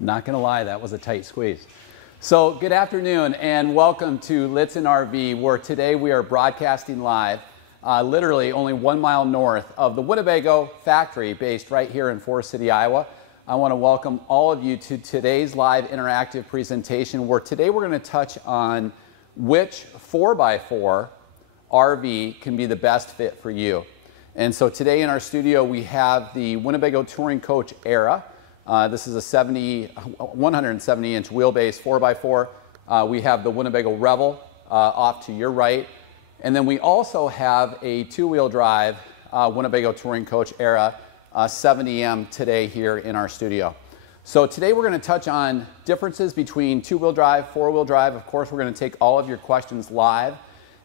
Not gonna lie, that was a tight squeeze. So good afternoon and welcome to Lichtsinn RV, where today we are broadcasting live, literally only 1 mile north of the Winnebago factory based right here in Forest City, Iowa. I want to welcome all of you to today's live interactive presentation, where today we're going to touch on which 4x4 RV can be the best fit for you. And so today in our studio we have the Winnebago Touring Coach Era. This is a 170-inch wheelbase 4x4. We have the Winnebago Revel off to your right. And then we also have a two-wheel drive Winnebago Touring Coach Era 70M today here in our studio. So today we're going to touch on differences between two-wheel drive, four-wheel drive. Of course, we're going to take all of your questions live.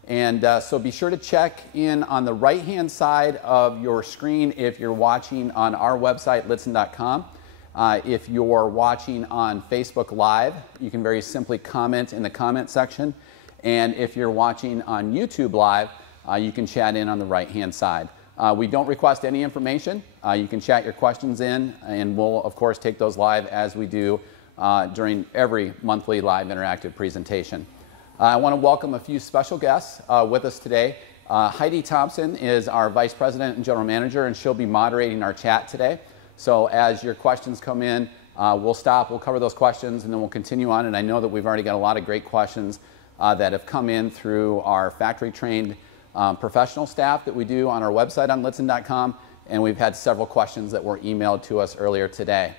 And so be sure to check in on the right-hand side of your screen if you're watching on our website, lichtsinn.com. If you're watching on Facebook Live, you can very simply comment in the comment section. And if you're watching on YouTube Live, you can chat in on the right-hand side. We don't request any information. You can chat your questions in, and we'll, of course, take those live as we do during every monthly live interactive presentation. I want to welcome a few special guests with us today. Heidi Thompson is our Vice President and General Manager, and she'll be moderating our chat today. So as your questions come in, we'll stop, we'll cover those questions, and then we'll continue on. And I know that we've already got a lot of great questions that have come in through our factory-trained professional staff that we do on our website on lichtsinn.com, and we've had several questions that were emailed to us earlier today.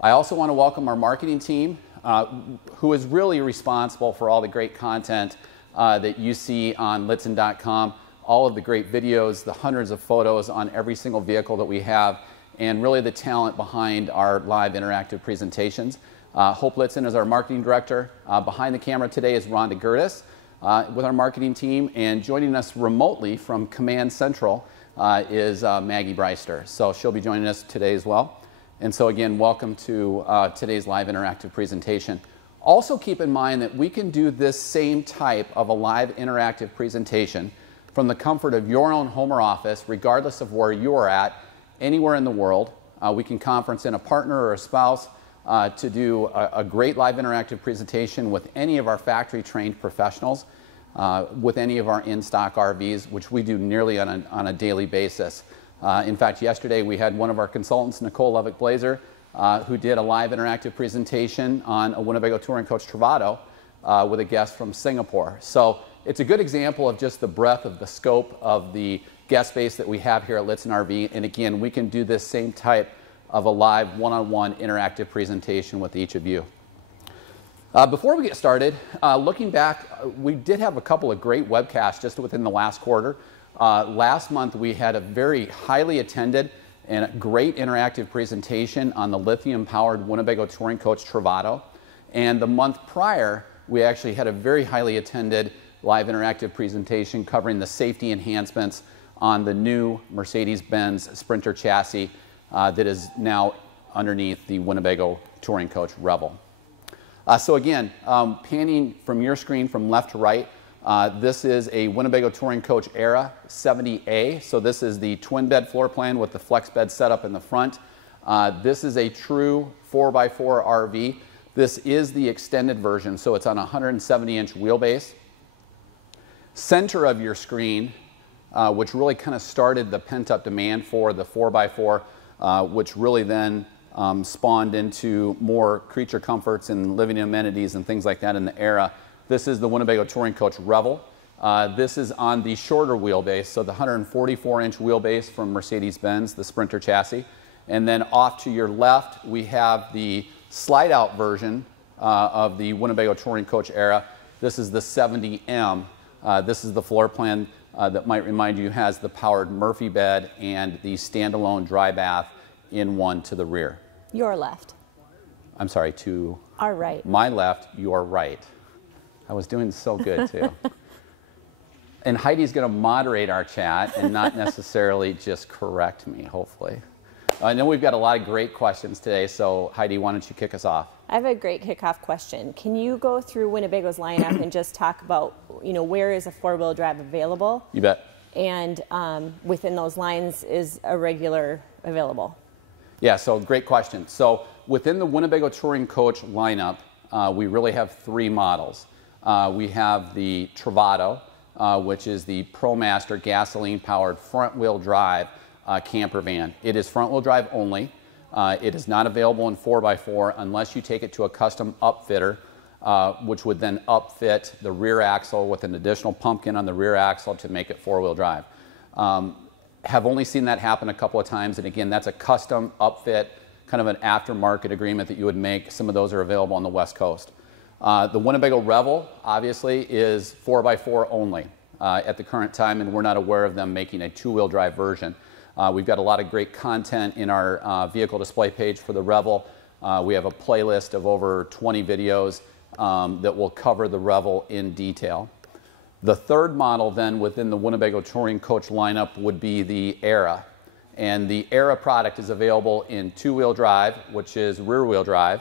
I also want to welcome our marketing team, who is really responsible for all the great content that you see on lichtsinn.com, all of the great videos, the hundreds of photos on every single vehicle that we have, and really the talent behind our live interactive presentations. Hope Lichtsinn is our marketing director. Behind the camera today is Ron Lichtsinn with our marketing team, and joining us remotely from Command Central is Maggie Breister. So she'll be joining us today as well. And so again, welcome to today's live interactive presentation. Also keep in mind that we can do this same type of a live interactive presentation from the comfort of your own home or office, regardless of where you are at, anywhere in the world. We can conference in a partner or a spouse to do a great live interactive presentation with any of our factory-trained professionals, with any of our in-stock RVs, which we do nearly on a daily basis. In fact, yesterday we had one of our consultants, Nicole Levick-Blazer, who did a live interactive presentation on a Winnebago Touring Coach Travato with a guest from Singapore. So it's a good example of just the breadth of the scope of the guest base that we have here at Lichtsinn RV. And again, we can do this same type of a live one-on-one interactive presentation with each of you. Before we get started, looking back, we did have a couple of great webcasts just within the last quarter. Last month we had a very highly attended and a great interactive presentation on the lithium powered Winnebago Touring Coach Travato. And the month prior, we actually had a very highly attended live interactive presentation covering the safety enhancements on the new Mercedes-Benz Sprinter chassis that is now underneath the Winnebago Touring Coach Revel. So again, panning from your screen from left to right, this is a Winnebago Touring Coach Era 70A. So this is the twin bed floor plan with the flex bed setup in the front. This is a true 4x4 RV. This is the extended version, so it's on a 170-inch wheelbase. Center of your screen, which really kind of started the pent-up demand for the 4x4, which really then spawned into more creature comforts and living amenities and things like that in the Era. This is the Winnebago Touring Coach Revel. This is on the shorter wheelbase, so the 144-inch wheelbase from Mercedes-Benz, the Sprinter chassis. And then off to your left, we have the slide-out version of the Winnebago Touring Coach Era. This is the 70M. This is the floor plan that might remind you has the powered Murphy bed and the standalone dry bath in one to the rear. Your left. I'm sorry, to our right. My left, your right. I was doing so good too. And Heidi's going to moderate our chat and not necessarily just correct me, hopefully. I know we've got a lot of great questions today, so Heidi, why don't you kick us off? I have a great kickoff question. Can you go through Winnebago's lineup and just talk about, where is a four-wheel drive available? You bet. And within those lines, is a regular available? Yeah, so great question. So within the Winnebago Touring Coach lineup, we really have three models. We have the Travato, which is the ProMaster gasoline-powered front-wheel drive camper van. It is front-wheel drive only. It is not available in 4x4 unless you take it to a custom upfitter, which would then upfit the rear axle with an additional pumpkin on the rear axle to make it four-wheel drive. Have only seen that happen a couple of times, and again, that's a custom upfit, kind of an aftermarket agreement that you would make. Some of those are available on the West Coast. The Winnebago Revel, obviously, is 4x4 only at the current time, and we're not aware of them making a two-wheel drive version. We've got a lot of great content in our vehicle display page for the Revel. We have a playlist of over 20 videos that will cover the Revel in detail. The third model then within the Winnebago Touring Coach lineup would be the Era. And the Era product is available in two-wheel drive, which is rear-wheel drive,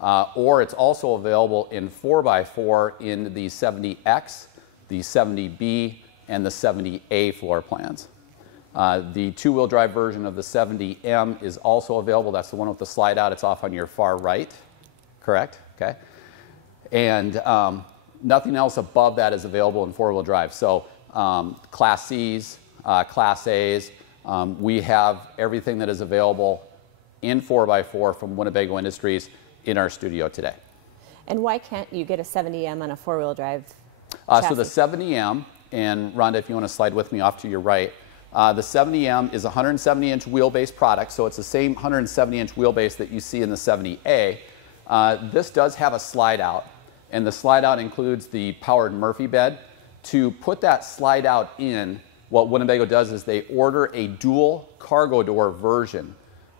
or it's also available in 4x4 in the 70X, the 70B, and the 70A floor plans. The two-wheel drive version of the 70M is also available. That's the one with the slide out. It's off on your far right, correct? Okay. And nothing else above that is available in four-wheel drive. So Class C's, Class A's, we have everything that is available in 4x4 from Winnebago Industries in our studio today. And why can't you get a 70M on a four-wheel drive So the 70M, and Rhonda, if you want to slide with me off to your right, the 70M is a 170-inch wheelbase product, so it's the same 170-inch wheelbase that you see in the 70A. This does have a slide out, and the slide out includes the powered Murphy bed. To put that slide out in, what Winnebago does is they order a dual cargo door version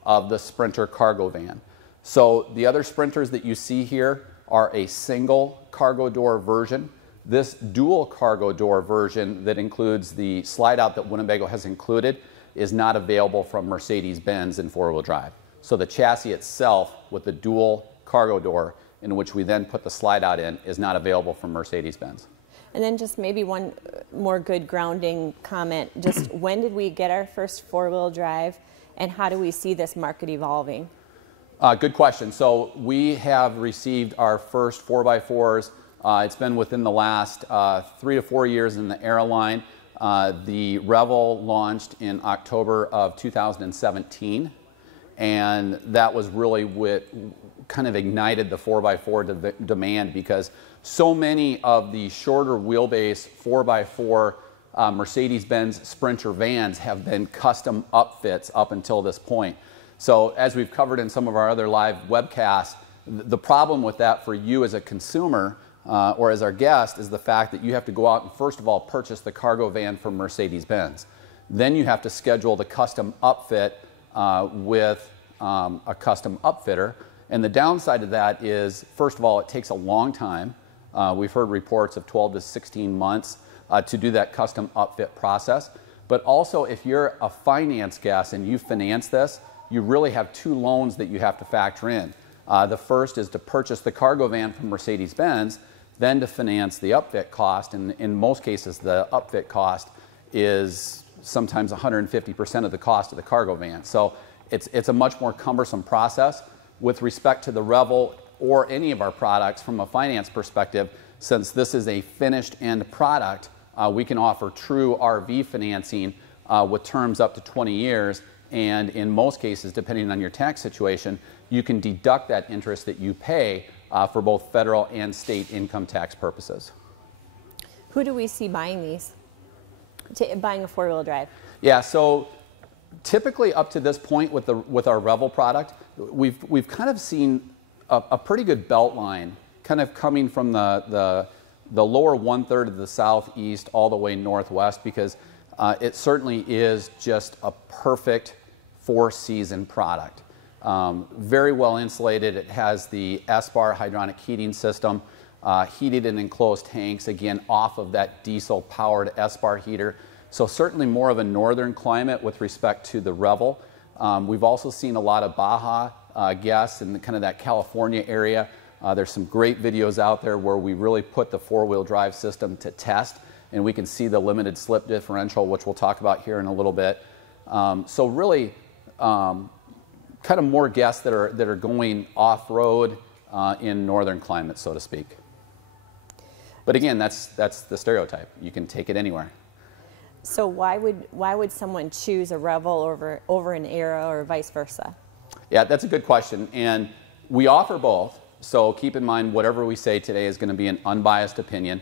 of the Sprinter cargo van. So the other Sprinters that you see here are a single cargo door version. This dual cargo door version that includes the slide out that Winnebago has included is not available from Mercedes-Benz in four-wheel drive. So the chassis itself with the dual cargo door, in which we then put the slide out in, is not available from Mercedes-Benz. And then just maybe one more good grounding comment, just when did we get our first four-wheel drive, and how do we see this market evolving? Good question. So we have received our first 4x4s. It's been within the last 3 to 4 years in the Era line. The Revel launched in October of 2017, and that was really what kind of ignited the 4x4 demand, because so many of the shorter wheelbase 4x4 Mercedes-Benz Sprinter vans have been custom upfits up until this point. So as we've covered in some of our other live webcasts, the problem with that for you as a consumer or as our guest is the fact that you have to go out and first of all purchase the cargo van from Mercedes-Benz. Then you have to schedule the custom upfit with a custom upfitter. And the downside of that is, first of all, it takes a long time. We've heard reports of 12 to 16 months to do that custom upfit process. But also, if you're a finance guest and you finance this, you really have two loans that you have to factor in. The first is to purchase the cargo van from Mercedes-Benz, then to finance the upfit cost. And in most cases, the upfit cost is sometimes 150% of the cost of the cargo van. So it's a much more cumbersome process. With respect to the Revel or any of our products from a finance perspective, since this is a finished end product, we can offer true RV financing with terms up to 20 years. And in most cases, depending on your tax situation, you can deduct that interest that you pay for both federal and state income tax purposes. Who do we see buying these? Buying a four-wheel drive? Yeah, so typically up to this point with our Revel product, we've kind of seen a pretty good belt line kind of coming from the lower 1/3 of the southeast all the way northwest, because it certainly is just a perfect four-season product. Very well insulated. It has the S-bar hydronic heating system, heated and enclosed tanks, again off of that diesel-powered S-bar heater. So certainly more of a northern climate with respect to the Revel. We've also seen a lot of Baja guests in kind of that California area. There's some great videos out there where we really put the four-wheel drive system to test, and we can see the limited slip differential, which we'll talk about here in a little bit. So really kind kind of more guests that are going off-road in northern climates, so to speak. But again, that's the stereotype. You can take it anywhere. So why would someone choose a Revel over an Era or vice versa? Yeah, that's a good question, and we offer both. So keep in mind, whatever we say today is going to be an unbiased opinion.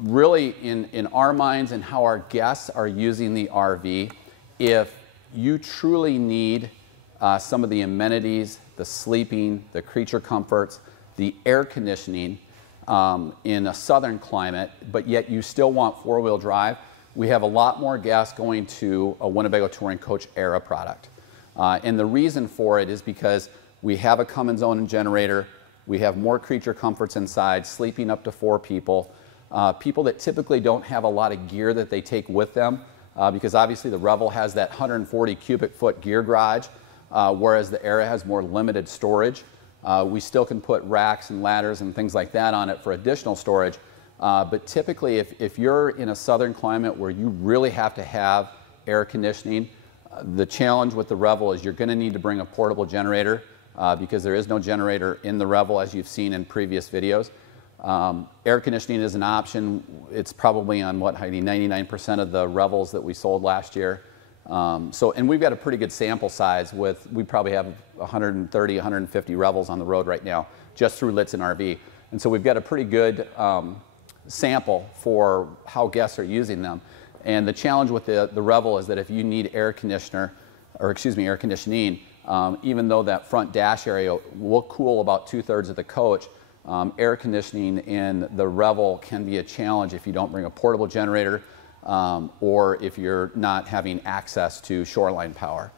Really, in our minds and how our guests are using the RV, if you truly need some of the amenities, the sleeping, the creature comforts, the air conditioning in a southern climate, but yet you still want four-wheel drive, we have a lot more guests going to a Winnebago Touring Coach Era product. And the reason for it is because we have a Cummins own generator, we have more creature comforts inside, sleeping up to 4 people, people that typically don't have a lot of gear that they take with them, because obviously the Revel has that 140 cubic foot gear garage, whereas the Era has more limited storage. We still can put racks and ladders and things like that on it for additional storage, but typically if you're in a southern climate where you really have to have air conditioning, the challenge with the Revel is you're going to need to bring a portable generator because there is no generator in the Revel, as you've seen in previous videos. Air conditioning is an option. It's probably on, what, Heidi, 99% of the Revels that we sold last year. And we've got a pretty good sample size we probably have 130, 150 Revels on the road right now, just through Lichtsinn RV. And so we've got a pretty good sample for how guests are using them. And the challenge with the Revel is that if you need air conditioning, even though that front dash area will cool about 2/3 of the coach, air conditioning in the Revel can be a challenge if you don't bring a portable generator or if you're not having access to shoreline power.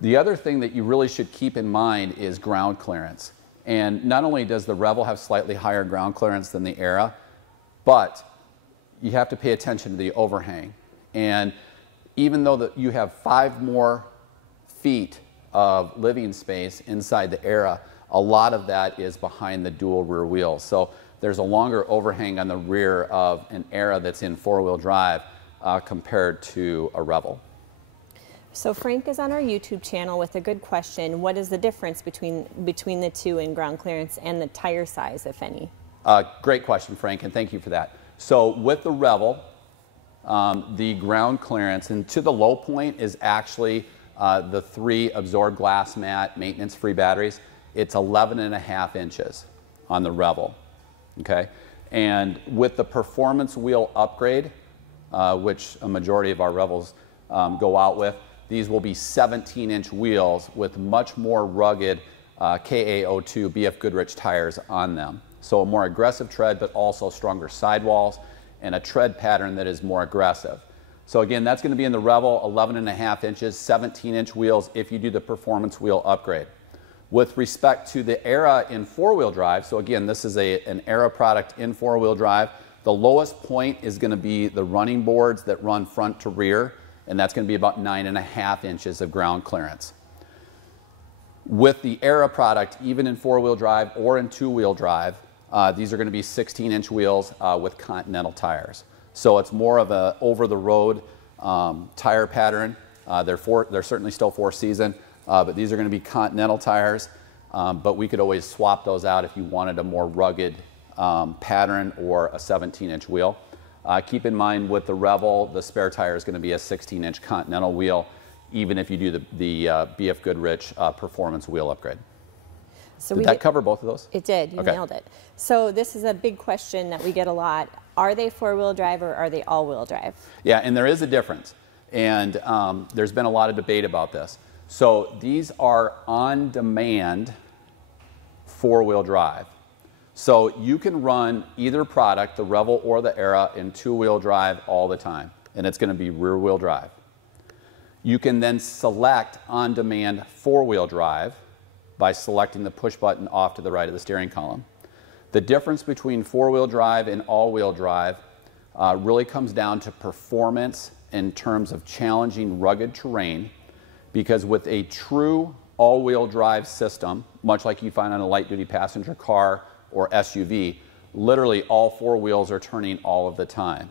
The other thing that you really should keep in mind is ground clearance. And not only does the Revel have slightly higher ground clearance than the Era, but you have to pay attention to the overhang. And even though that you have 5 more feet of living space inside the Era, a lot of that is behind the dual rear wheels. So there's a longer overhang on the rear of an Era that's in 4-wheel drive compared to a Revel. So Frank is on our YouTube channel with a good question. What is the difference between the two in ground clearance and the tire size, if any? Great question, Frank, and thank you for that. So with the Revel, the ground clearance and to the low point is actually the 3 absorbed glass mat maintenance-free batteries. It's 11.5 inches on the Revel, okay? And with the performance wheel upgrade, which a majority of our Revels go out with, these will be 17-inch wheels with much more rugged KA02 BF Goodrich tires on them. So a more aggressive tread, but also stronger sidewalls and a tread pattern that is more aggressive. So again, that's going to be in the Revel, 11.5 inches, 17-inch wheels if you do the performance wheel upgrade. With respect to the Era in 4-wheel drive, so again, this is an Era product in 4-wheel drive, the lowest point is going to be the running boards that run front to rear, and that's going to be about 9.5 inches of ground clearance. With the Era product, even in 4-wheel drive or in 2-wheel drive, these are going to be 16-inch wheels with Continental tires. So it's more of a over-the-road tire pattern. They're certainly still 4-season, but these are going to be Continental tires. But we could always swap those out if you wanted a more rugged pattern or a 17-inch wheel. Keep in mind with the Revel, the spare tire is going to be a 16-inch Continental wheel, even if you do the BF Goodrich performance wheel upgrade. So did that cover both of those? It did. You nailed it. So this is a big question that we get a lot. Are they 4-wheel drive or are they all-wheel drive? Yeah, and there is a difference. And there's been a lot of debate about this. So these are on-demand 4-wheel drive. So you can run either product, the Revel or the Era, in 2-wheel drive all the time. And it's going to be rear-wheel drive. You can then select on-demand 4-wheel drive by selecting the push button off to the right of the steering column. The difference between 4-wheel drive and all-wheel drive really comes down to performance in terms of challenging rugged terrain, because with a true all-wheel drive system, much like you find on a light-duty passenger car or SUV, literally all 4 wheels are turning all of the time.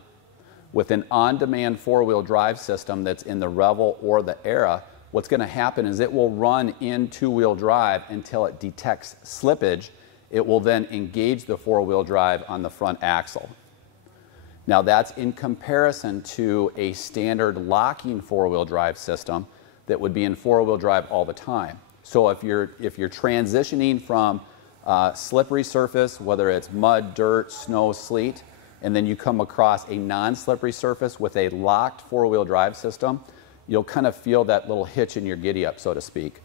With an on-demand 4-wheel drive system that's in the Revel or the Era, what's going to happen is it will run in two-wheel drive until it detects slippage. It will then engage the four-wheel drive on the front axle. Now that's in comparison to a standard locking four-wheel drive system that would be in four-wheel drive all the time. So if you're transitioning from slippery surface, whether it's mud, dirt, snow, sleet, and then you come across a non-slippery surface with a locked four-wheel drive system, you'll kind of feel that little hitch in your giddy-up, so to speak.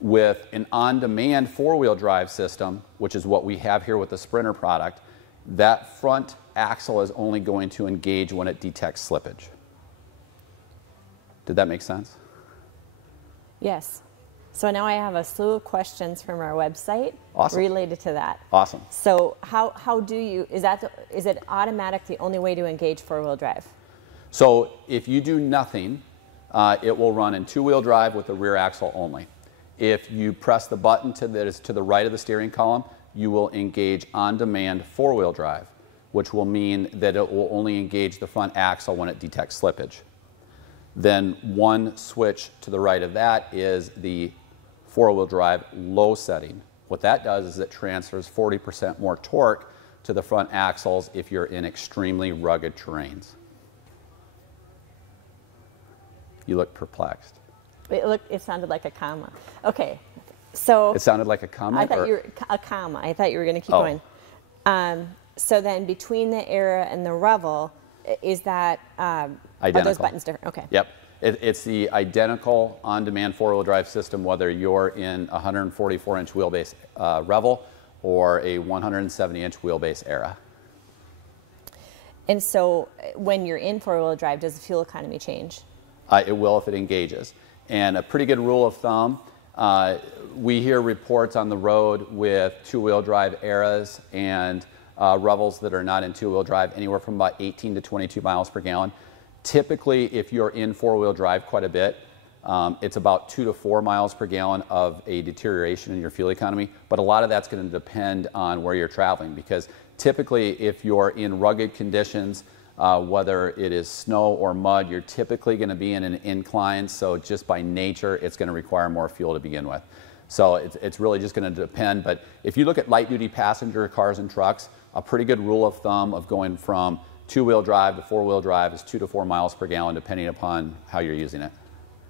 With an on-demand four-wheel drive system, which is what we have here with the Sprinter product, that front axle is only going to engage when it detects slippage. Did that make sense? Yes. So now I have a slew of questions from our website related to that. Awesome. So how do you, is it automatic the only way to engage four-wheel drive? So if you do nothing, it will run in two-wheel drive with the rear axle only. If you press the button that is to the right of the steering column, you will engage on-demand four-wheel drive, which will mean that it will only engage the front axle when it detects slippage. Then one switch to the right of that is the four-wheel drive low setting. What that does is it transfers 40% more torque to the front axles if you're in extremely rugged terrains. You look perplexed. It sounded like a comma. Okay, so. It sounded like a comma? I thought you were a comma. I thought you were going to keep going. So then between the Era and the Revel, is that, are those buttons different? Okay. Yep. It's the identical on-demand four-wheel drive system, whether you're in a 144-inch wheelbase Revel or a 170-inch wheelbase Era. And so when you're in four-wheel drive, does the fuel economy change? It will if it engages. And a pretty good rule of thumb, we hear reports on the road with two-wheel drive Eras and Revels that are not in two-wheel drive anywhere from about 18 to 22 miles per gallon. Typically, if you're in four-wheel drive quite a bit, it's about 2 to 4 miles per gallon of a deterioration in your fuel economy. But a lot of that's going to depend on where you're traveling, because typically if you're in rugged conditions, whether it is snow or mud, you're typically going to be in an incline, so just by nature it's going to require more fuel to begin with. So it's really just going to depend. But if you look at light-duty passenger cars and trucks, a pretty good rule of thumb of going from two-wheel drive to four-wheel drive is 2 to 4 miles per gallon, depending upon how you're using it.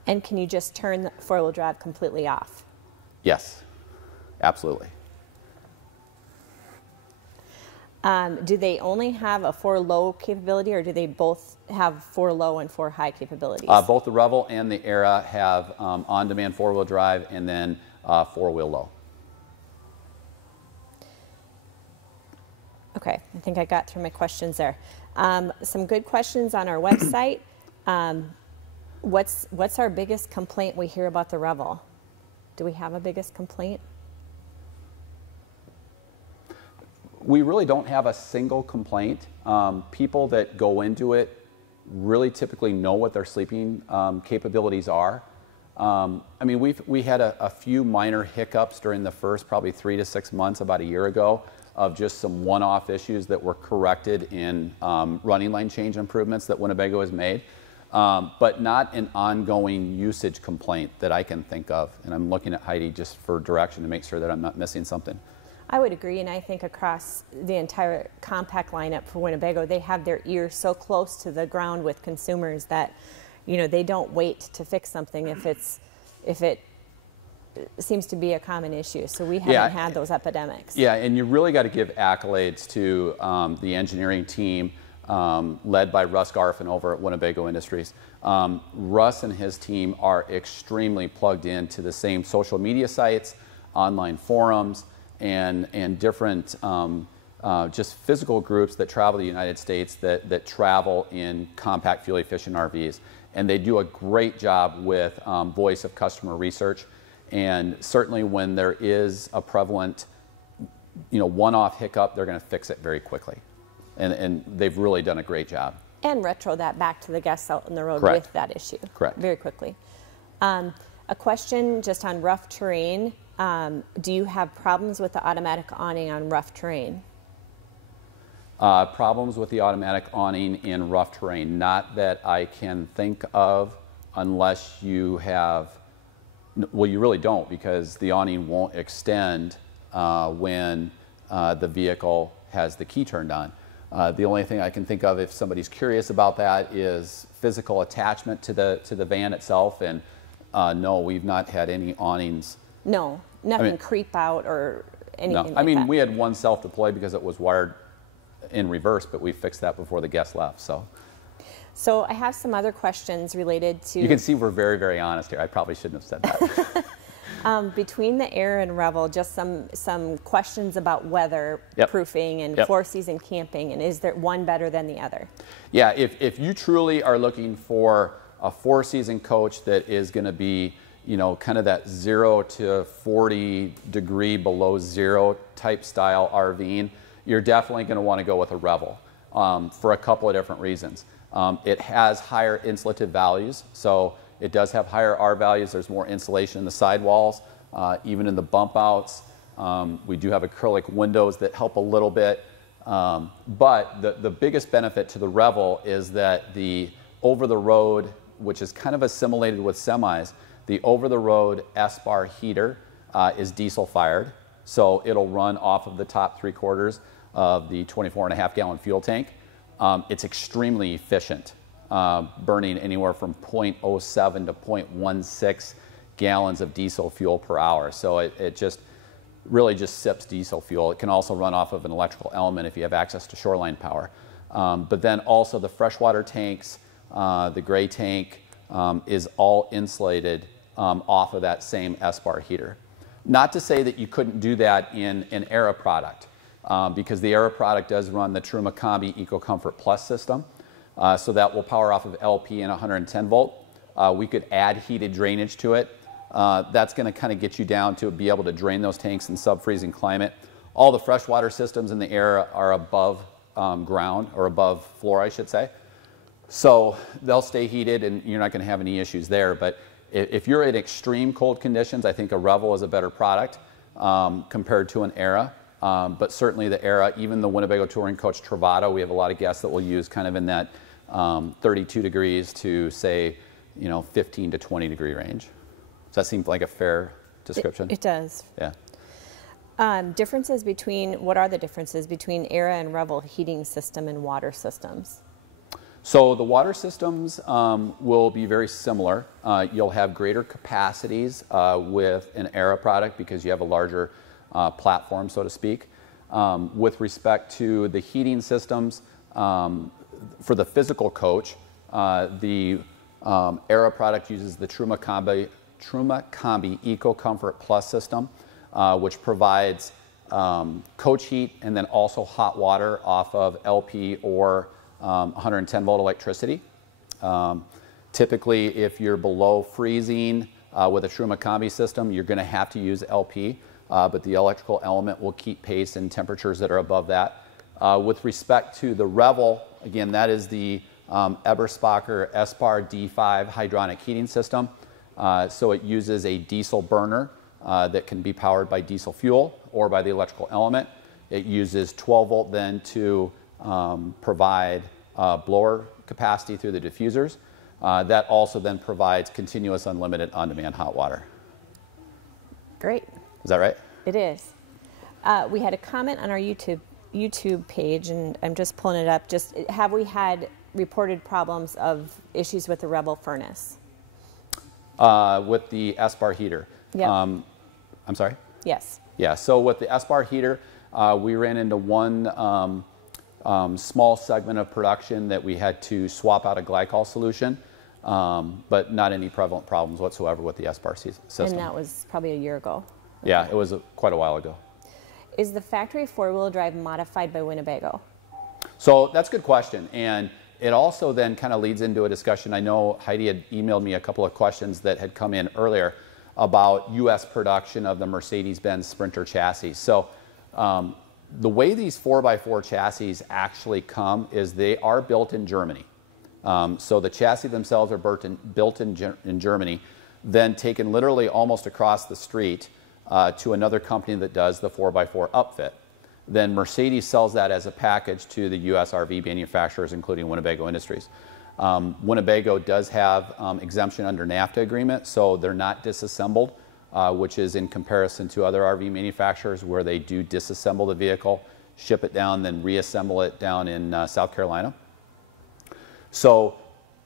And can you just turn the four-wheel drive completely off? Yes, absolutely. Do they only have a 4-low capability, or do they both have 4-low and 4-high capabilities? Both the Revel and the Era have on-demand four-wheel drive and then four-wheel low. Okay, I think I got through my questions there. Some good questions on our website. What's our biggest complaint we hear about the Revel? Do we have a biggest complaint? We really don't have a single complaint. People that go into it really typically know what their sleeping capabilities are. I mean, we had a few minor hiccups during the first probably 3 to 6 months about a year ago of just some one-off issues that were corrected in running line change improvements that Winnebago has made, but not an ongoing usage complaint that I can think of. And I'm looking at Heidi just for direction to make sure that I'm not missing something. I would agree, and I think across the entire compact lineup for Winnebago, they have their ear so close to the ground with consumers that, you know, they don't wait to fix something if it seems to be a common issue. So we haven't had those epidemics. Yeah, and you really got to give accolades to the engineering team led by Russ Garfin over at Winnebago Industries. Russ and his team are extremely plugged into the same social media sites, online forums, and different just physical groups that travel the United States that travel in compact fuel efficient RVs. And they do a great job with voice of customer research. And certainly when there is a prevalent, one-off hiccup, they're going to fix it very quickly. And they've really done a great job. And retro that back to the guests out on the road with that issue. Correct. Very quickly. A question just on rough terrain. Do you have problems with the automatic awning on rough terrain? Problems with the automatic awning in rough terrain, not that I can think of, unless you have Well, you really don't, because the awning won't extend when the vehicle has the key turned on. The only thing I can think of, if somebody's curious about that, is physical attachment to the van itself. And no, we've not had any awnings. No, nothing creep out or anything No, like that. we had one self-deploy because it was wired in reverse, but we fixed that before the guests left. So I have some other questions related to... You can see we're very, very honest here. I probably shouldn't have said that. Between the Era and Revel, just some questions about weather proofing and floor season camping, and is there one better than the other? Yeah, if you truly are looking for a 4-season coach that is going to be, you know, kind of that 0 to 40 degree below zero type style RVing, you're definitely going to want to go with a Revel for a couple of different reasons. It has higher insulative values, so it does have higher R values. There's more insulation in the sidewalls, even in the bump outs. We do have acrylic windows that help a little bit. But the biggest benefit to the Revel is that the over-the-road, which is kind of assimilated with semis, the over-the-road S-bar heater is diesel-fired. So it'll run off of the top 3/4 of the 24.5-gallon fuel tank. It's extremely efficient, burning anywhere from 0.07 to 0.16 gallons of diesel fuel per hour. So it just really just sips diesel fuel. It can also run off of an electrical element if you have access to shoreline power. But then also the freshwater tanks, the gray tank is all insulated off of that same S-bar heater. Not to say that you couldn't do that in an Era product, because the Era product does run the Truma Combi Eco Comfort Plus system. So that will power off of LP and 110 volt. We could add heated drainage to it. That's going to kind of get you down to be able to drain those tanks in sub-freezing climate. All the freshwater systems in the Era are above ground, or above floor, I should say. So they'll stay heated and you're not going to have any issues there. But if you're in extreme cold conditions, I think a Revel is a better product compared to an Era. But certainly the Era, even the Winnebago Touring Coach Travato, we have a lot of guests that will use kind of in that 32 degrees to, say, 15 to 20 degree range. Does that seem like a fair description? It does. Yeah. What are the differences between Era and Revel heating system and water systems? So the water systems will be very similar. You'll have greater capacities with an Era product because you have a larger platform, so to speak. With respect to the heating systems, for the physical coach, the Era product uses the Truma Combi Eco Comfort Plus system, which provides coach heat and then also hot water off of LP or 110 volt electricity. Typically, if you're below freezing with a Truma Combi system, you're going to have to use LP, but the electrical element will keep pace in temperatures that are above that. With respect to the Revel, again, that is the Eberspacher S-Bar D5 hydronic heating system. So it uses a diesel burner that can be powered by diesel fuel or by the electrical element. It uses 12 volt then to provide blower capacity through the diffusers. That also then provides continuous unlimited on-demand hot water. Great. Is that right? It is. We had a comment on our YouTube page, and I'm just pulling it up. Just have we had reported problems of issues with the Revel furnace? With the S-Bar heater. Yep. I'm sorry? Yes. Yeah, so with the S-Bar heater, we ran into one small segment of production that we had to swap out a glycol solution, but not any prevalent problems whatsoever with the S-Bar system. And that was probably a year ago. Yeah, it was quite a while ago. Is the factory four-wheel drive modified by Winnebago? So that's a good question, and it also then kind of leads into a discussion. I know Heidi had emailed me a couple of questions that had come in earlier about U.S. production of the Mercedes-Benz Sprinter chassis. So the way these 4x4 chassis actually come is they are built in Germany. So the chassis themselves are built in Germany, then taken literally almost across the street to another company that does the 4x4 upfit. Then Mercedes sells that as a package to the U.S. RV manufacturers, including Winnebago Industries. Winnebago does have exemption under NAFTA agreement, so they're not disassembled, which is in comparison to other RV manufacturers where they do disassemble the vehicle, ship it down, then reassemble it down in South Carolina. So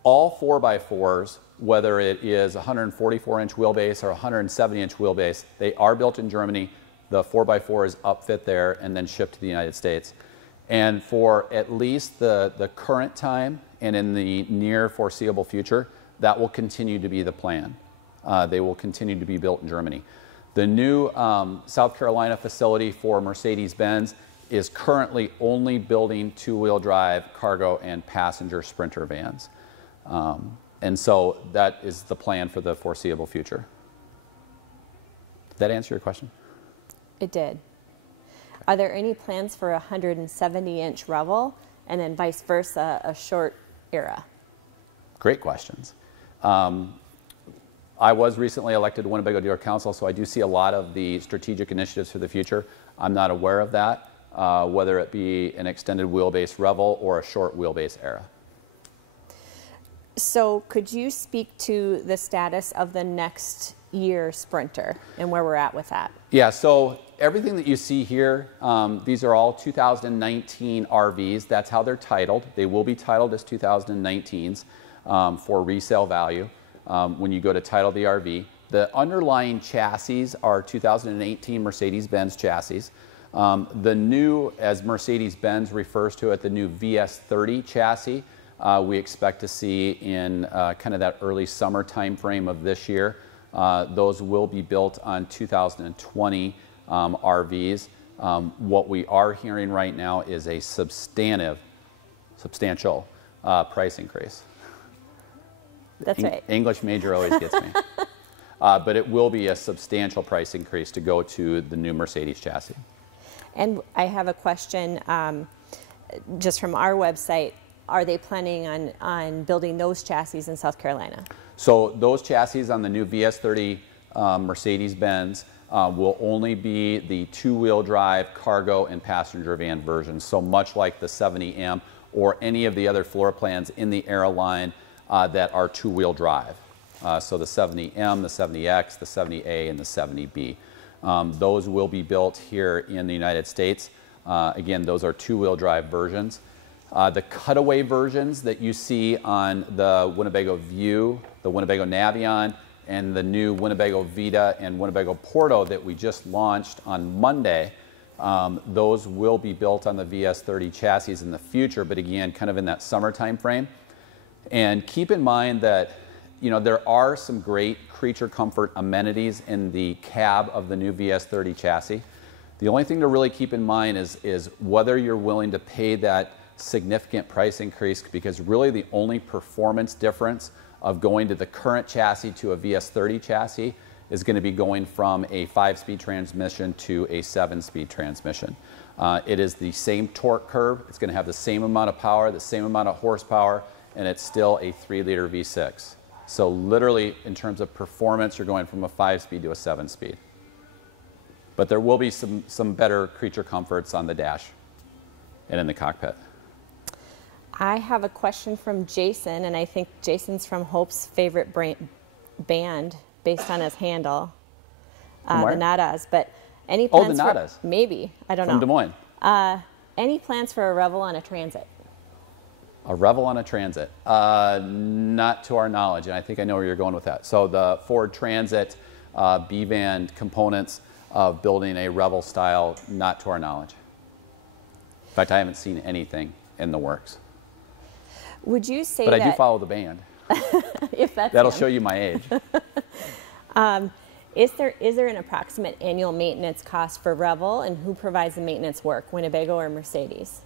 all 4x4s, whether it is 144-inch wheelbase or 170-inch wheelbase, they are built in Germany. The 4x4 is upfit there and then shipped to the United States. And for at least the current time and in the near foreseeable future, that will continue to be the plan. They will continue to be built in Germany. The new South Carolina facility for Mercedes-Benz is currently only building two-wheel drive cargo and passenger Sprinter vans. And so that is the plan for the foreseeable future. Did that answer your question? It did. Are there any plans for a 170-inch Revel and then vice versa, a short Era? Great questions. I was recently elected to Winnebago Dealer Council, so I do see a lot of the strategic initiatives for the future. I'm not aware of that, whether it be an extended wheelbase Revel or a short wheelbase Era. So could you speak to the status of the next year Sprinter and where we're at with that? Yeah, so everything that you see here, these are all 2019 RVs. That's how they're titled. They will be titled as 2019s for resale value when you go to title the RV. The underlying chassis are 2018 Mercedes-Benz chassis. The new, as Mercedes-Benz refers to it, the new VS30 chassis, we expect to see in kind of that early summer time frame of this year. Those will be built on 2020 RVs. What we are hearing right now is a substantial price increase. That's right. English major always gets me. But it will be a substantial price increase to go to the new Mercedes chassis. And I have a question just from our website. Are they planning on building those chassis in South Carolina? So those chassis on the new VS30 Mercedes-Benz will only be the two-wheel drive cargo and passenger van versions. So much like the 70M or any of the other floor plans in the Era line that are two-wheel drive. So the 70M, the 70X, the 70A, and the 70B. Those will be built here in the United States. Again, those are two-wheel drive versions. The cutaway versions that you see on the Winnebago View, the Winnebago Navion, and the new Winnebago Vita and Winnebago Porto that we just launched on Monday, those will be built on the VS30 chassis in the future, but again, kind of in that summer time frame. And keep in mind that, you know, there are some great creature comfort amenities in the cab of the new VS30 chassis. The only thing to really keep in mind is whether you're willing to pay that significant price increase, because really the only performance difference of going to the current chassis to a VS30 chassis is going to be going from a 5-speed transmission to a 7-speed transmission. It is the same torque curve. It's going to have the same amount of power, the same amount of horsepower, and it's still a 3-liter V6. So literally, in terms of performance, you're going from a 5-speed to a 7-speed. But there will be some better creature comforts on the dash and in the cockpit. I have a question from Jason, and I think Jason's from Hope's favorite band based on his handle, the Nadas. But any plans the Nadas? Maybe, I don't know. From Des Moines. Any plans for a Revel on a Transit? A Revel on a Transit? Not to our knowledge, and I think I know where you're going with that. So the Ford Transit B-van components of building a Revel style, not to our knowledge. In fact, I haven't seen anything in the works. Would you say but I do follow the band. If that's That'll show you my age. Is there an approximate annual maintenance cost for Revel, and who provides the maintenance work, Winnebago or Mercedes?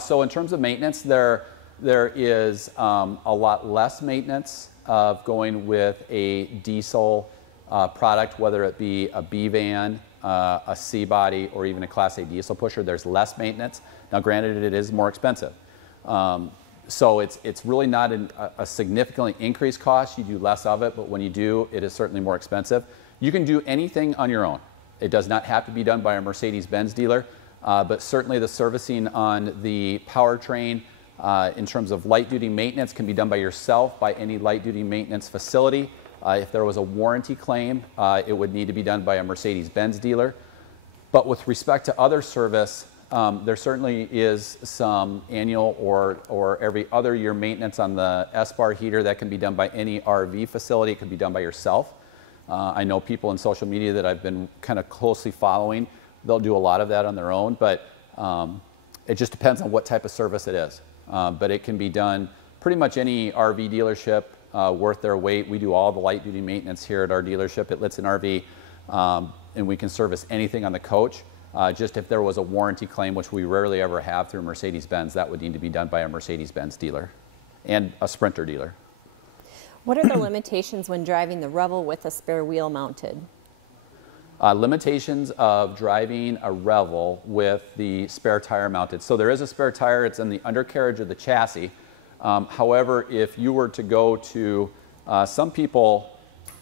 So in terms of maintenance, there is a lot less maintenance of going with a diesel product, whether it be a B-van, a C-body, or even a Class A diesel pusher. There's less maintenance. Now, granted, it is more expensive. So it's really not a significantly increased cost. You do less of it, but when you do, it is certainly more expensive. You can do anything on your own. It does not have to be done by a Mercedes-Benz dealer, but certainly the servicing on the powertrain, in terms of light-duty maintenance, can be done by yourself, by any light-duty maintenance facility. If there was a warranty claim, it would need to be done by a Mercedes-Benz dealer. But with respect to other service, there certainly is some annual or every other year maintenance on the S-bar heater that can be done by any RV facility. It can be done by yourself. I know people in social media that I've been kind of closely following. They'll do a lot of that on their own, but it just depends on what type of service it is. But it can be done pretty much any RV dealership worth their weight. We do all the light duty maintenance here at our dealership at Lichtsinn RV, and we can service anything on the coach. Just if there was a warranty claim, which we rarely ever have through Mercedes-Benz, that would need to be done by a Mercedes-Benz dealer and a Sprinter dealer. What are the limitations when driving the Revel with a spare wheel mounted? Limitations of driving a Revel with the spare tire mounted. So there is a spare tire, it's in the undercarriage of the chassis. However, if you were to go to, some people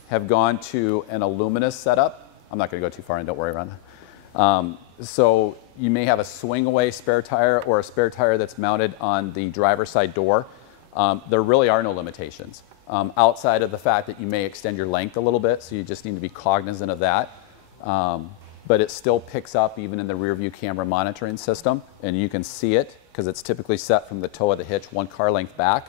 have gone to an aluminous setup. I'm not going to go too far, and don't worry, Ron. So you may have a swing away spare tire or a spare tire that's mounted on the driver's side door. There really are no limitations outside of the fact that you may extend your length a little bit, so you just need to be cognizant of that. But it still picks up even in the rear view camera monitoring system, and you can see it because it's typically set from the toe of the hitch one car length back.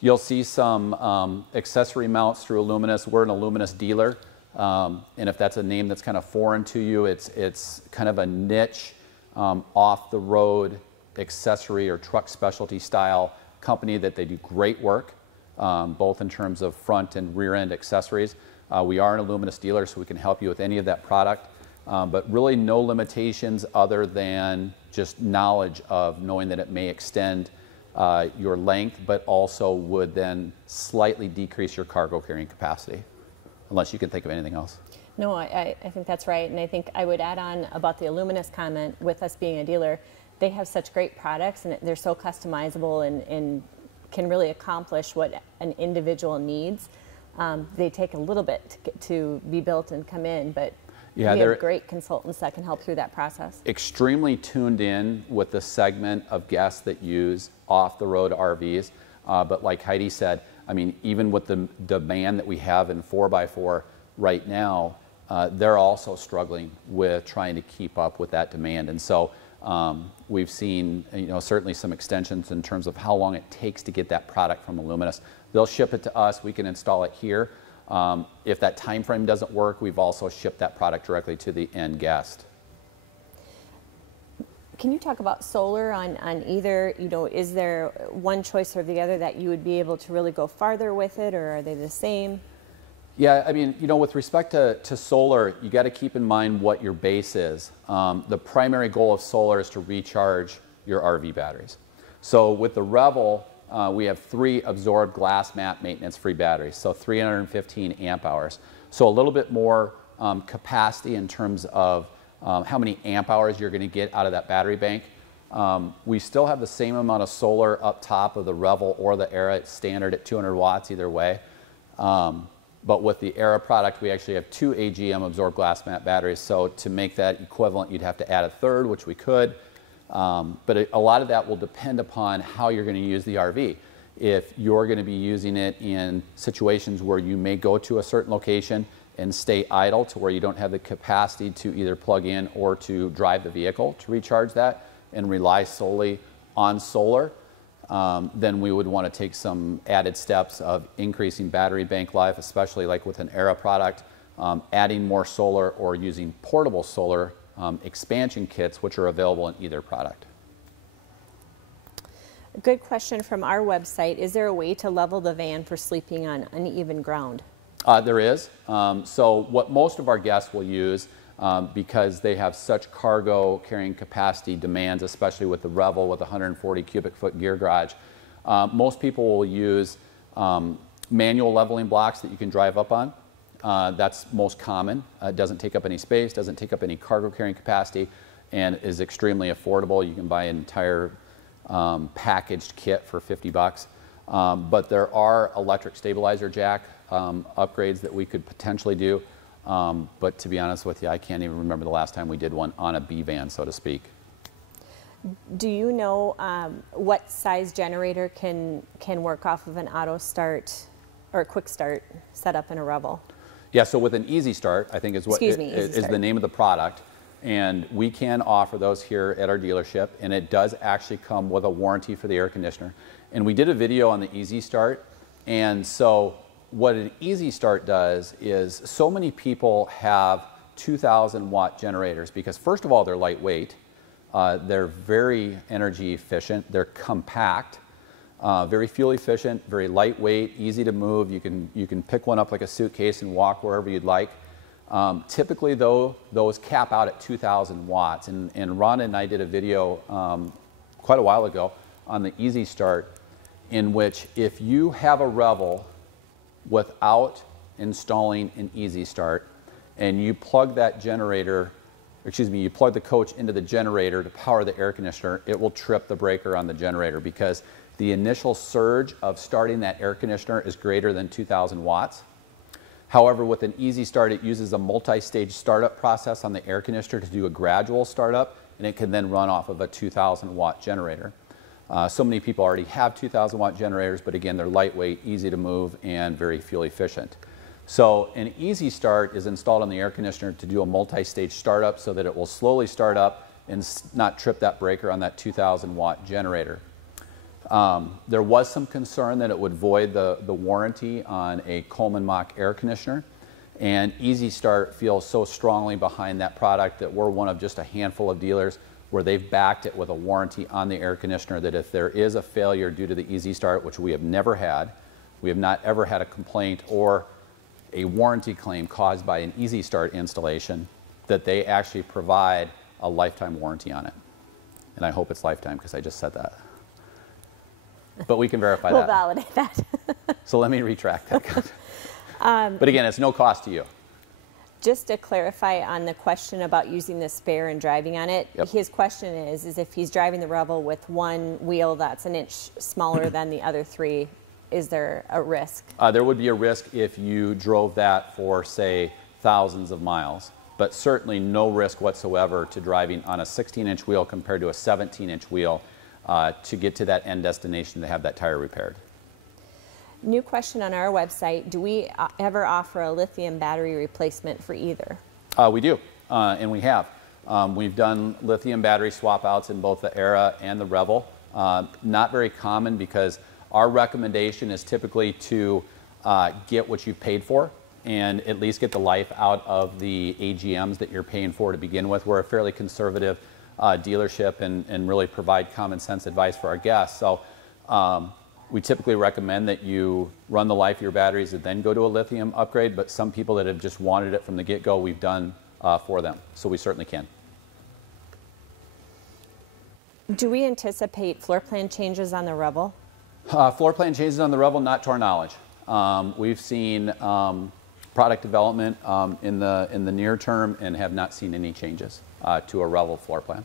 You'll see some accessory mounts through Aluminous. We're an Aluminous dealer, and if that's a name that's kind of foreign to you, it's kind of a niche off-the-road accessory or truck specialty style company that they do great work, both in terms of front and rear end accessories. We are an Aluminous dealer, so we can help you with any of that product, but really no limitations other than just knowledge of knowing that it may extend your length, but also would then slightly decrease your cargo carrying capacity, unless you can think of anything else. No, I think that's right, and I think I would add on about the Aluminous comment. With us being a dealer, they have such great products, and they're so customizable and can really accomplish what an individual needs. They take a little bit to be built and come in, but yeah, we have great consultants that can help through that process. Extremely tuned in with the segment of guests that use off-the-road RVs. But like Heidi said, I mean, even with the demand that we have in 4x4 right now, they're also struggling with trying to keep up with that demand. And so we've seen, certainly some extensions in terms of how long it takes to get that product from Aluminous. They'll ship it to us, we can install it here. If that time frame doesn't work, we've also shipped that product directly to the end guest. Can you talk about solar on either, is there one choice or the other that you would be able to really go farther with it, or are they the same? Yeah, I mean, with respect to solar, you got to keep in mind what your base is. The primary goal of solar is to recharge your RV batteries. So with the Revel, we have 3 absorbed glass mat maintenance-free batteries, so 315 amp hours. So a little bit more capacity in terms of how many amp hours you're going to get out of that battery bank. We still have the same amount of solar up top of the Revel or the Era. It's standard at 200 watts either way. But with the Era product, we actually have 2 AGM absorbed glass mat batteries. So to make that equivalent, you'd have to add a third, which we could. But a lot of that will depend upon how you're going to use the RV. If you're going to be using it in situations where you may go to a certain location and stay idle to where you don't have the capacity to either plug in or to drive the vehicle to recharge that and rely solely on solar, then we would want to take some added steps of increasing battery bank life, especially like with an Era product, adding more solar or using portable solar expansion kits, which are available in either product. A good question from our website. Is there a way to level the van for sleeping on uneven ground? There is. So what most of our guests will use, because they have such cargo carrying capacity demands, especially with the Revel with 140 cubic foot gear garage, most people will use manual leveling blocks that you can drive up on. That's most common. It doesn't take up any space, doesn't take up any cargo carrying capacity, and is extremely affordable. You can buy an entire packaged kit for 50 bucks. But there are electric stabilizer jack upgrades that we could potentially do. But to be honest with you, I can't even remember the last time we did one on a B van, so to speak. Do you know what size generator can work off of an auto start or a quick start setup in a Revel? Yeah, so with an Easy Start, I think is what is the name of the product, and we can offer those here at our dealership, and it does actually come with a warranty for the air conditioner. And we did a video on the Easy Start, and so what an Easy Start does is so many people have 2,000 watt generators because first of all, they're lightweight, they're very energy efficient, they're compact, very fuel efficient, very lightweight, easy to move. You can pick one up like a suitcase and walk wherever you'd like. Typically though, those cap out at 2,000 watts. And Ron and I did a video quite a while ago on the Easy Start, in which if you have a Revel without installing an Easy Start and you plug that generator, excuse me, you plug the coach into the generator to power the air conditioner, it will trip the breaker on the generator because the initial surge of starting that air conditioner is greater than 2,000 watts. However, with an Easy Start, it uses a multi-stage startup process on the air conditioner to do a gradual startup, and it can then run off of a 2,000 watt generator. So many people already have 2,000 watt generators, but again, they're lightweight, easy to move, and very fuel efficient. So an Easy Start is installed on the air conditioner to do a multi-stage startup so that it will slowly start up and not trip that breaker on that 2,000 watt generator. There was some concern that it would void the warranty on a Coleman Mach air conditioner, and Easy Start feels so strongly behind that product that we're one of just a handful of dealers where they've backed it with a warranty on the air conditioner that if there is a failure due to the Easy Start, which we have never had, we have not ever had a complaint or a warranty claim caused by an Easy Start installation, that they actually provide a lifetime warranty on it. And I hope it's lifetime because I just said that. But we can verify that. We'll validate that. So let me retract that. But again, it's no cost to you. Just to clarify on the question about using the spare and driving on it, Yep. His question is if he's driving the Revel with one wheel that's an inch smaller than the other three, is there a risk? There would be a risk if you drove that for, say, thousands of miles, but certainly no risk whatsoever to driving on a 16-inch wheel compared to a 17-inch wheel to get to that end destination to have that tire repaired. New question on our website, do we ever offer a lithium battery replacement for either? We do, and we have. We've done lithium battery swap outs in both the Era and the Revel. Not very common because our recommendation is typically to get what you've paid for and at least get the life out of the AGMs that you're paying for to begin with. We're a fairly conservative dealership and really provide common sense advice for our guests. So we typically recommend that you run the life of your batteries and then go to a lithium upgrade, but some people that have just wanted it from the get-go, we've done for them. So we certainly can. Do we anticipate floor plan changes on the Revel? Floor plan changes on the Revel, not to our knowledge. We've seen product development in the near term and have not seen any changes to a Revel floor plan.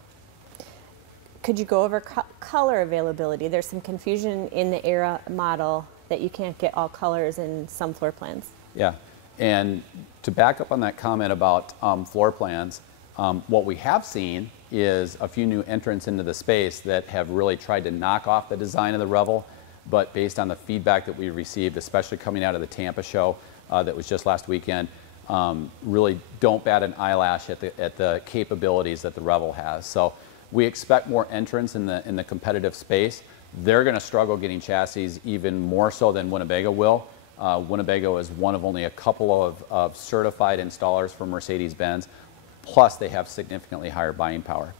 Could you go over color availability? There's some confusion in the Era model that you can't get all colors in some floor plans. Yeah, and to back up on that comment about floor plans, what we have seen is a few new entrants into the space that have really tried to knock off the design of the Revel, but based on the feedback that we received, especially coming out of the Tampa show that was just last weekend, really don't bat an eyelash at the capabilities that the Revel has. So we expect more entrants in the competitive space. They're going to struggle getting chassis even more so than Winnebago will. Winnebago is one of only a couple of certified installers for Mercedes-Benz, plus they have significantly higher buying power.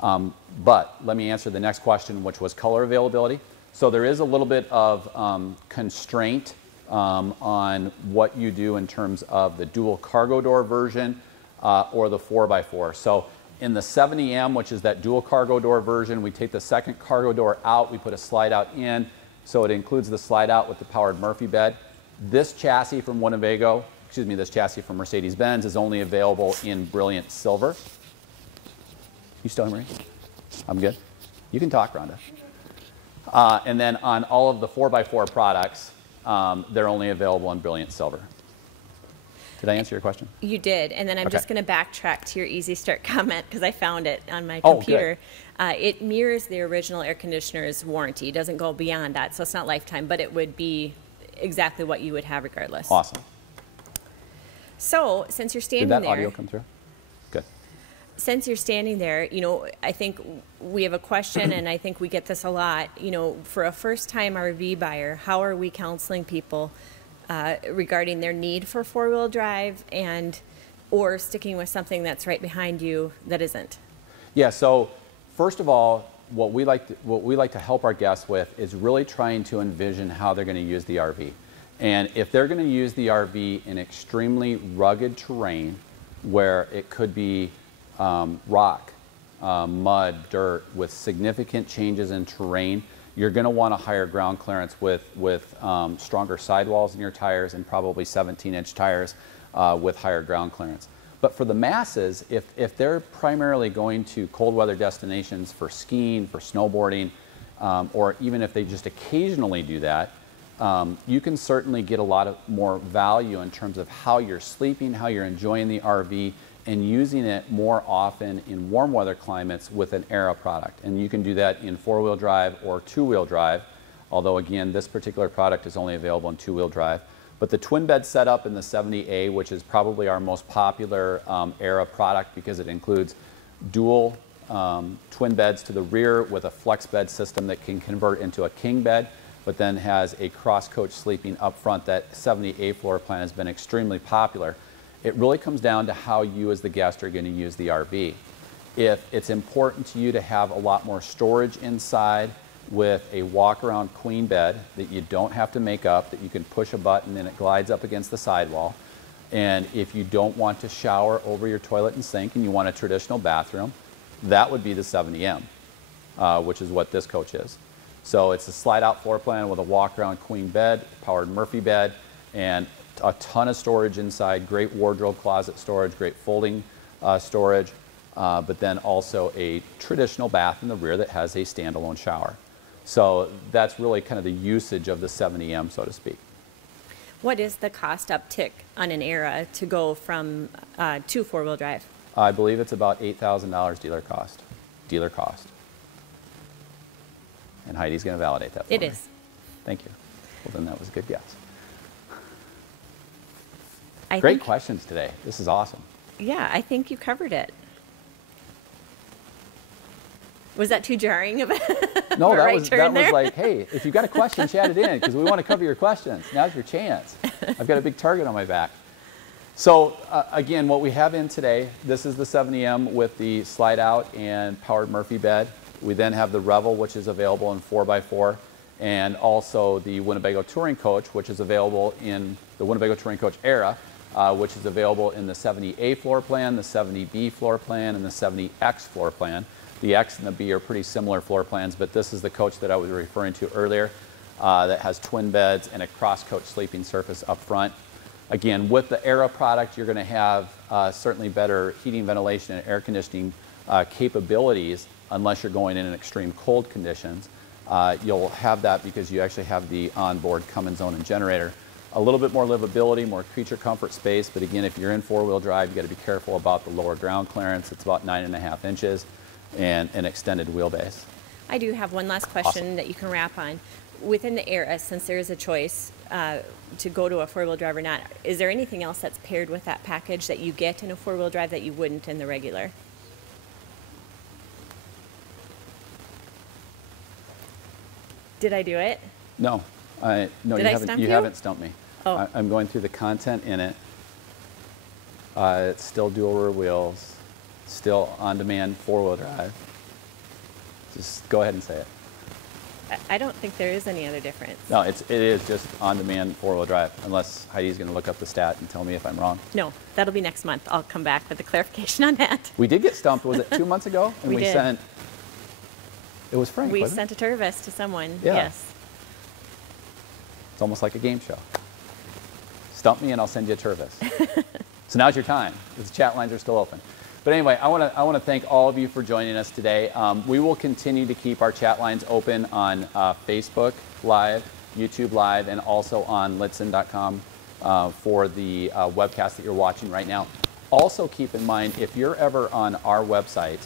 But let me answer the next question, which was color availability. So there is a little bit of constraint on what you do in terms of the dual cargo door version or the 4x4. So in the 70M, which is that dual cargo door version, we take the second cargo door out, we put a slide out in, so it includes the slide out with the powered Murphy bed. This chassis from Winnebago, excuse me, this chassis from Mercedes-Benz is only available in brilliant silver. You still hear me? I'm good? You can talk, Rhonda. And then on all of the 4x4 products, they're only available in brilliant silver. Did I answer your question? You did, and then I'm Okay. just going to backtrack to your Easy Start comment because I found it on my Oh, computer. It mirrors the original air conditioner's warranty. It doesn't go beyond that, so it's not lifetime, but it would be exactly what you would have regardless. Awesome. So, since you're standing Did that there, audio come through? Good. since you're standing there, you know, I think we have a question, and I think we get this a lot. You know, for a first-time RV buyer, how are we counseling people regarding their need for four-wheel drive and or sticking with something that's right behind you that isn't? Yeah, so first of all, what we like to help our guests with is really trying to envision how they're going to use the RV. And if they're going to use the RV in extremely rugged terrain where it could be rock, mud, dirt with significant changes in terrain, you're going to want a higher ground clearance with stronger sidewalls in your tires and probably 17-inch tires with higher ground clearance. But for the masses, if they're primarily going to cold weather destinations for skiing, for snowboarding, or even if they just occasionally do that, you can certainly get a lot more value in terms of how you're sleeping, how you're enjoying the RV, and using it more often in warm weather climates with an Era product. And you can do that in four-wheel drive or two-wheel drive, although again, this particular product is only available in two-wheel drive. But the twin bed setup in the 70A, which is probably our most popular Era product because it includes dual twin beds to the rear with a flex bed system that can convert into a king bed, but then has a cross-coach sleeping up front. That 70A floor plan has been extremely popular. It really comes down to how you as the guest are going to use the RV. If it's important to you to have a lot more storage inside with a walk-around queen bed that you don't have to make up, that you can push a button and it glides up against the sidewall, and if you don't want to shower over your toilet and sink and you want a traditional bathroom, that would be the 70M, which is what this coach is. So it's a slide-out floor plan with a walk-around queen bed, powered Murphy bed, and a ton of storage inside, great wardrobe closet storage, great folding storage, but then also a traditional bath in the rear that has a standalone shower. So that's really kind of the usage of the 70M, so to speak. What is the cost uptick on an Era to go from to four-wheel drive? I believe it's about $8,000 dealer cost. Dealer cost. And Heidi's going to validate that for me. It is. Thank you. Well, then that was a good guess. Great questions today. This is awesome. Yeah, I think you covered it. Was that too jarring of a No, that right was turn there? like, hey, if you've got a question, chat it in because we want to cover your questions. Now's your chance. I've got a big target on my back. So again, what we have in today, this is the 70M with the slide out and powered Murphy bed. We then have the Revel, which is available in 4x4, and also the Winnebago Touring Coach, which is available in the Winnebago Touring Coach Era, which is available in the 70A floor plan, the 70B floor plan, and the 70X floor plan. The X and the B are pretty similar floor plans, but this is the coach that I was referring to earlier that has twin beds and a cross-coach sleeping surface up front. Again, with the Era product, you're going to have certainly better heating, ventilation, and air conditioning capabilities unless you're going in extreme cold conditions. You'll have that because you actually have the onboard Cummins zone and generator. A little bit more livability, more creature comfort space, but again, if you're in four-wheel drive, you got to be careful about the lower ground clearance. It's about 9.5 inches and an extended wheelbase. I do have one last question that you can wrap on. Within the Era, since there is a choice to go to a four-wheel drive or not, is there anything else that's paired with that package that you get in a four-wheel drive that you wouldn't in the regular? Did I do it? No, no, you haven't stumped me. Oh. I'm going through the content in it. It's still dual rear wheels, still on-demand four-wheel drive. Just go ahead and say it. I don't think there is any other difference. No, it is just on-demand four-wheel drive, unless Heidi's going to look up the stat and tell me if I'm wrong. No, that'll be next month. I'll come back with a clarification on that. We did get stumped, was it 2 months ago? And We did. sent, it was Frank, We wasn't sent a Turvis to someone, Yeah. yes. It's almost like a game show. Stump me and I'll send you a Turvis. So now's your time, because the chat lines are still open. But anyway, I want to thank all of you for joining us today. We will continue to keep our chat lines open on Facebook Live, YouTube Live, and also on Lichtsinn.com for the webcast that you're watching right now. Also keep in mind, if you're ever on our website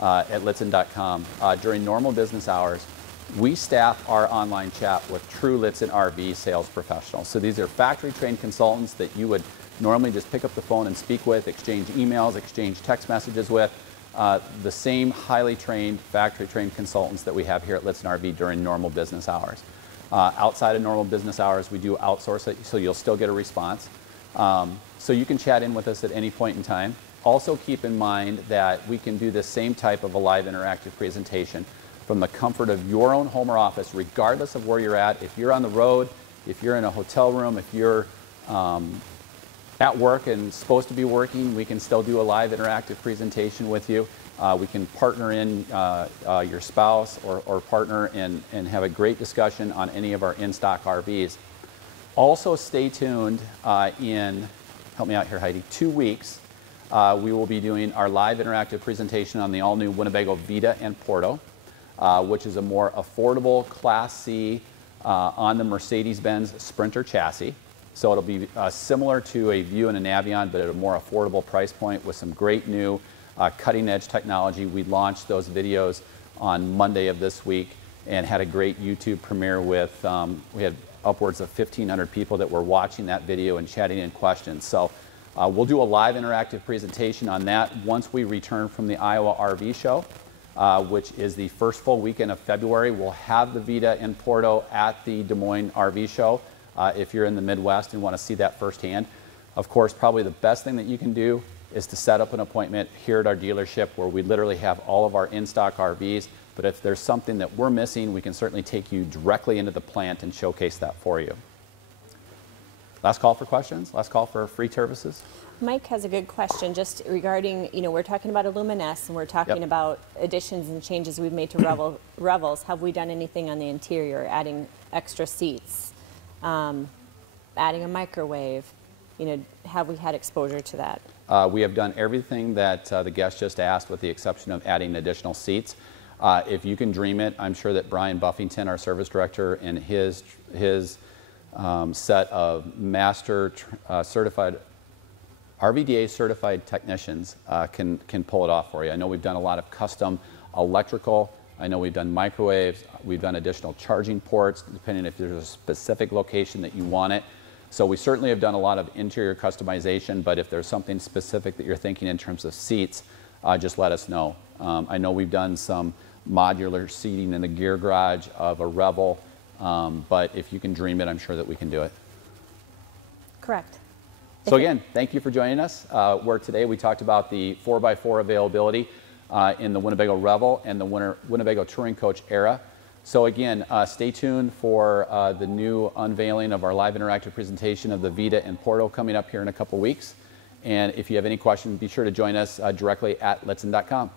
at Lichtsinn.com during normal business hours, we staff our online chat with true Lichtsinn RV sales professionals. So these are factory-trained consultants that you would normally just pick up the phone and speak with, exchange emails, exchange text messages with. The same highly trained, factory-trained consultants that we have here at Lichtsinn RV during normal business hours. Outside of normal business hours, we do outsource it, so you'll still get a response. So you can chat in with us at any point in time. Also keep in mind that we can do the same type of a live interactive presentation from the comfort of your own home or office, regardless of where you're at. If you're on the road, if you're in a hotel room, if you're at work and supposed to be working, we can still do a live interactive presentation with you. We can partner in your spouse or partner and have a great discussion on any of our in-stock RVs. Also stay tuned in, help me out here Heidi, 2 weeks. We will be doing our live interactive presentation on the all-new Winnebago Vita and Porto, which is a more affordable Class C on the Mercedes-Benz Sprinter chassis. So it'll be similar to a View and a Navion, but at a more affordable price point with some great new cutting-edge technology. We launched those videos on Monday of this week and had a great YouTube premiere with, we had upwards of 1,500 people that were watching that video and chatting in questions. So we'll do a live interactive presentation on that once we return from the Iowa RV show, which is the first full weekend of February. We'll have the Vita and Porto at the Des Moines RV show if you're in the Midwest and want to see that firsthand. Of course, probably the best thing that you can do is to set up an appointment here at our dealership where we literally have all of our in-stock RVs. But if there's something that we're missing, we can certainly take you directly into the plant and showcase that for you. Last call for questions? Last call for free services? Mike has a good question just regarding, we're talking about Illuminess and we're talking about additions and changes we've made to Revels. Have we done anything on the interior, adding extra seats, adding a microwave? Have we had exposure to that? We have done everything that the guest just asked with the exception of adding additional seats. If you can dream it, I'm sure that Brian Buffington, our service director, and his set of master certified RVDA certified technicians can pull it off for you. I know we've done a lot of custom electrical. I know we've done microwaves. We've done additional charging ports, depending if there's a specific location that you want it. So we certainly have done a lot of interior customization, but if there's something specific that you're thinking in terms of seats, just let us know. I know we've done some modular seating in the gear garage of a Revel, but if you can dream it, I'm sure that we can do it. Correct. So again, thank you for joining us. Where today we talked about the 4x4 availability in the Winnebago Revel and the Winnebago Touring Coach Era. So again, stay tuned for the new unveiling of our live interactive presentation of the Vita and Porto coming up here in a couple weeks. And if you have any questions, be sure to join us directly at Lichtsinn.com.